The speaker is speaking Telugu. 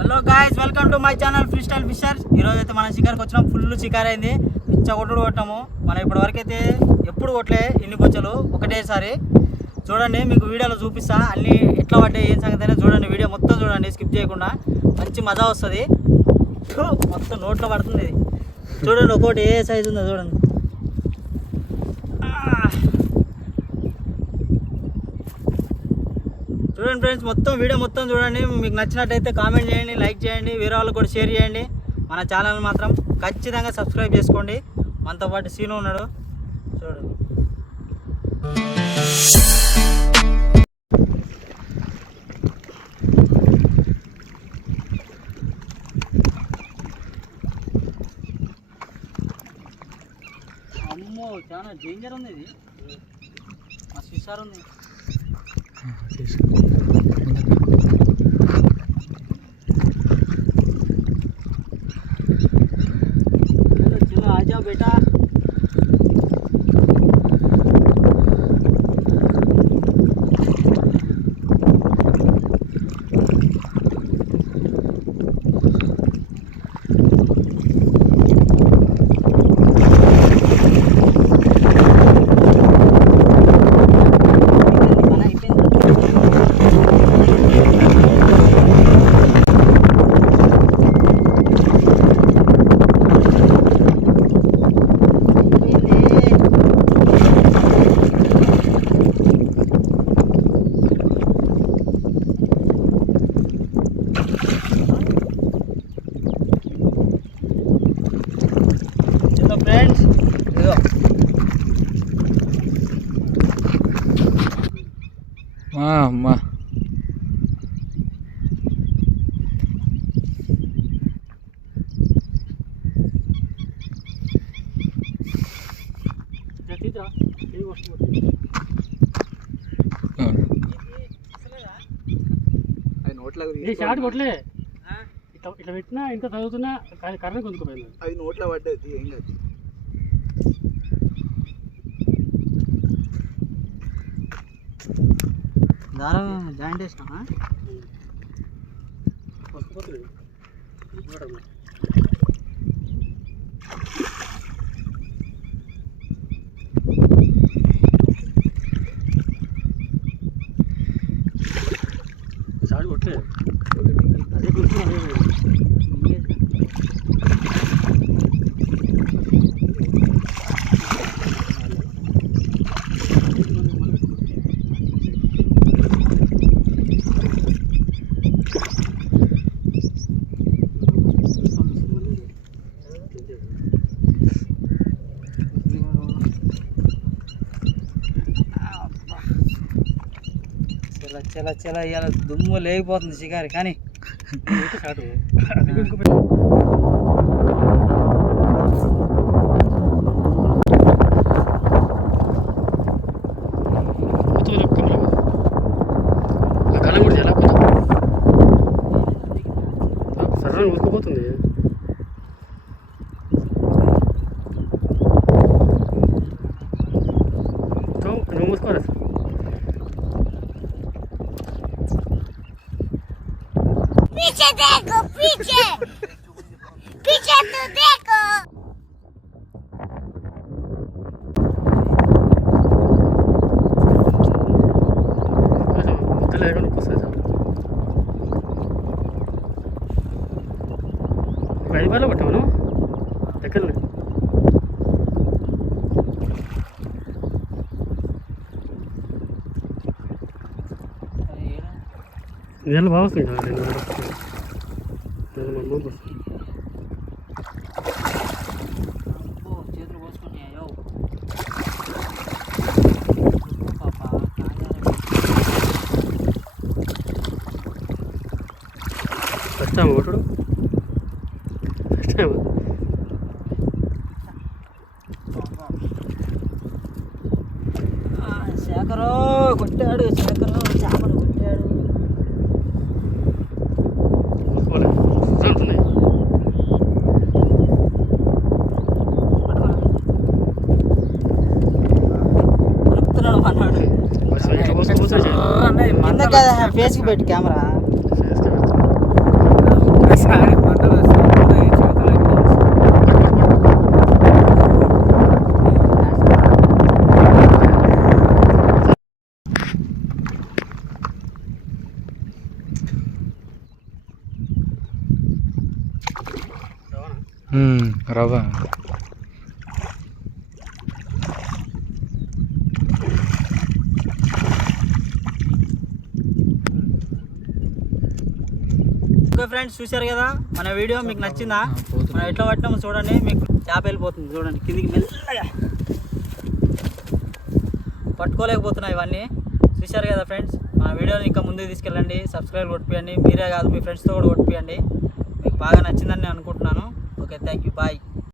Hello guys, welcome to my channel free style fisher. ఈరోజు అయితే మనం షికార్కి వచ్చినాం. ఫుల్ షికార్ అయింది, పిచ్చ కొట్టుడు కొట్టాము. మనం ఇప్పటి వరకు అయితే ఎప్పుడు కొట్టలే ఇన్ని బొచ్చలు ఒకటేసారి. చూడండి, మీకు వీడియోలో చూపిస్తా అన్ని ఎట్లా పడ్డాయి ఏం సంగతి అయినా చూడండి. వీడియో మొత్తం చూడండి, స్కిప్ చేయకుండా. మంచి మజా వస్తుంది. మొత్తం నోట్లో పడుతుంది. చూడండి ఒక్కోటి ఏ సైజు ఉందో చూడండి. చూడండి ఫ్రెండ్స్, మొత్తం వీడియో మొత్తం చూడండి. మీకు నచ్చినట్టయితే కామెంట్ చేయండి, లైక్ చేయండి, వేరే వాళ్ళకి కూడా షేర్ చేయండి. మన ఛానల్ మాత్రం ఖచ్చితంగా సబ్స్క్రైబ్ చేసుకోండి. మనతో పాటు సీను ఉన్నాడు చూడండి. అమ్మో, చాలా డేంజర్ ఉంది ఇది. మస్తు హుషారు ఉంది. चलो आ जाओ बेटा. ఫ్రెండ్స్ ఇదిగో అమ్మా షార్ట్ కొట్టలే. ఇట్లా పెట్టినా ఇంత చదువుతున్నా కరెంట్ కొందుకుపోయింది. అది నోట్లో పడ్డది, ఏం కాదు. దారం జాయింట్ వేసినా షార్ట్ కొట్టలే. అదే గుర్తు చల చల ఇవాళ దుమ్ము లేకపోతుంది షికారి. కానీ కళ్ళ కూడా ఎలా సరే ఉసుకుపోతుంది. నువ్వు మూసుకోవాలి. पीछे देखो, पीछे पीछे तो देखो. ఐదు పట్టాను ఎక్కడ నీళ్ళు బాగా వస్తుంది కదా. చేతులు పోసుకున్నాయో ఫస్ట్ టైం కొట్టుడు. ఫస్ట్ టైం శేఖరు కొట్టాడు. శేఖరు చేపలు కొట్టాడు. కొడుకుతున్నాడు అన్నాడు. కింద కదా, ఫేస్కి పెట్టి కెమెరా. రవ్వ ఓకే ఫ్రెండ్స్, చూశారు కదా మన వీడియో. మీకు నచ్చిందా? మనం ఎట్లా పట్టినామో చూడండి. మీకు చేప వెళ్ళిపోతుంది చూడండి కిందికి మెల్లగా. పట్టుకోలేకపోతున్నాయి ఇవన్నీ. చూశారు కదా ఫ్రెండ్స్, మన వీడియోని ఇంకా ముందుకు తీసుకెళ్ళండి. సబ్స్క్రైబ్ కొట్టియండి. మీరే కాదు, మీ ఫ్రెండ్స్తో కూడా కొట్టియండి. మీకు బాగా నచ్చిందని నేను అనుకుంటున్నాను. Okay, thank you, bye.